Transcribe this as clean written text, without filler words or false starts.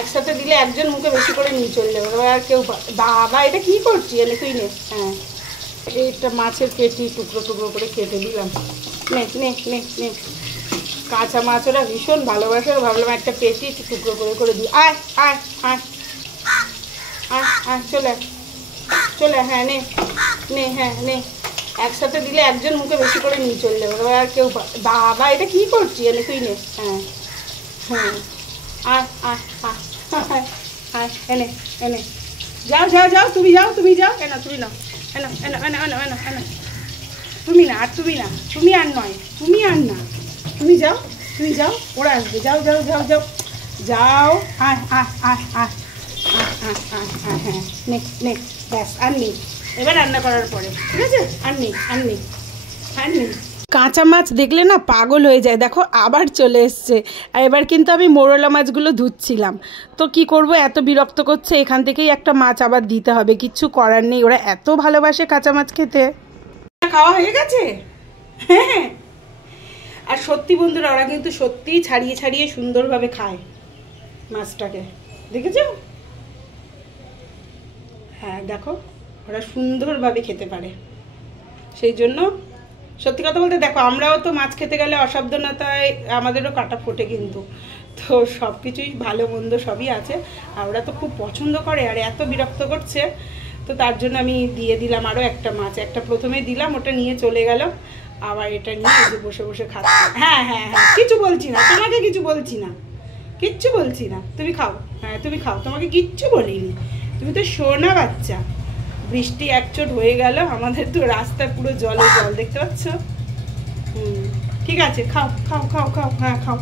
একসাথে দিলে একজন মুখে বেশি করে নিয়ে চলে যাবে, আর কেউ বাবা এটা কি করছি এনে তুই নে। হ্যাঁ এইটা মাছের পেটি টুকরো টুকরো করে কেটে দিলাম। নে নে নে নে, কাঁচা মাছ ওরা ভীষণ ভালোবাসে, ভাবলাম একটা পেটি টুকরো করে করে দিই। আয় আয় আয় আয় আয় চলে চলে, হ্যাঁ নে নে, হ্যাঁ নে, একসাথে দিলে একজন মুখে বেশি করে নিয়ে চলে যাবে, আর কেউ বাবা এটা কি করছি এনে তুই নে। হ্যাঁ হ্যাঁ আয় আয় আয় আয় আয় এনে এনে, যাও যাও যাও, তুমি যাও তুমি যাও, এনো তুমি নাও, এনো এনো এনো এনো এনো এনো, তুমি না আর তুমি না, তুমি আর নয়, তুমি আর না, তুমি যাও তুমি যাও, ওরা আসবে, যাও যাও যাও যাও যাও, আয় আয় আয় আয় আয় আয় আয়, হ্যাঁ নে নে, ব্যাস আর নেই, এবার রান্না করার পরে ঠিক আছে, আর নেই আর নেই আর নেই। কাঁচা মাছ দেখলে না পাগল হয়ে যায়, দেখো আবার চলে এসছে। আর এবার কিন্তু আমি মোরলা মাছগুলো ধুচ্ছিলাম, তো কি করব, এত বিরক্ত করছে, এখান থেকেই একটা মাছ আবার দিতে হবে, কিচ্ছু করার নেই, ওরা এত ভালোবাসে কাঁচা মাছ খেতে। খাওয়া হয়ে গেছে হ্যাঁ, আর সত্যি বন্ধুরা ওরা কিন্তু সত্যিই ছাড়িয়ে ছাড়িয়ে সুন্দরভাবে খায় মাছটাকে, দেখেছো? হ্যাঁ দেখো ওরা সুন্দরভাবে খেতে পারে, সেই জন্য সত্যি কথা বলতে দেখো আমরাও তো মাছ খেতে গেলে অসাবধানতায় আমাদেরও কাটা ফোটে, কিন্তু তো সব কিছুই ভালো মন্দ সবই আছে, আর ওরা তো খুব পছন্দ করে, আর এত বিরক্ত করছে, তো তার জন্য আমি দিয়ে দিলাম আরও একটা মাছ, একটা প্রথমে দিলাম, ওটা নিয়ে চলে গেল, আবার এটা নিয়ে এই যে বসে বসে খাচ্ছে। হ্যাঁ হ্যাঁ হ্যাঁ কিছু বলছি না তোমাকে, কিছু বলছি না, কিচ্ছু বলছি না, তুমি খাও, হ্যাঁ তুমি খাও, তোমাকে কিচ্ছু বলিনি, তুমি তো সোনা বাচ্চা। বৃষ্টি একচোট হয়ে গেল, আমাদের তো রাস্তা পুরো জলে জল, দেখতে পাচ্ছ? ঠিক আছে খাও খাও খাও খাও, হ্যাঁ খাও।